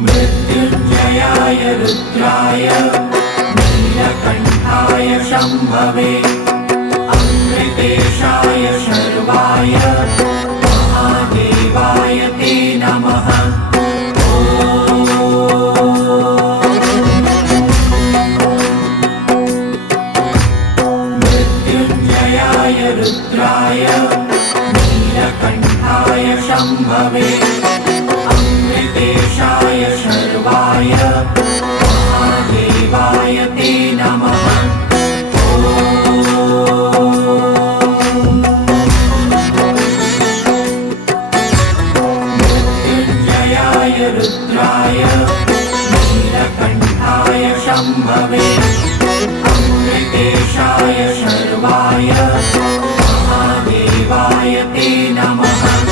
मृत्युञ्जयाय रुद्राय नीलकण्ठाय शम्भवे अमृतेशाय शर्वाय महादेवाय ते नमः। मृत्युञ्जयाय रुद्राय नीलकण्ठाय शम्भवे अमृतेशाय शर्वाय महादेवाय ते नमः। मृत्युञ्जयाय रुद्राय नीलकण्ठाय शम्भवे अमृतेशाय शर्वाय महादेवाय ते नमः।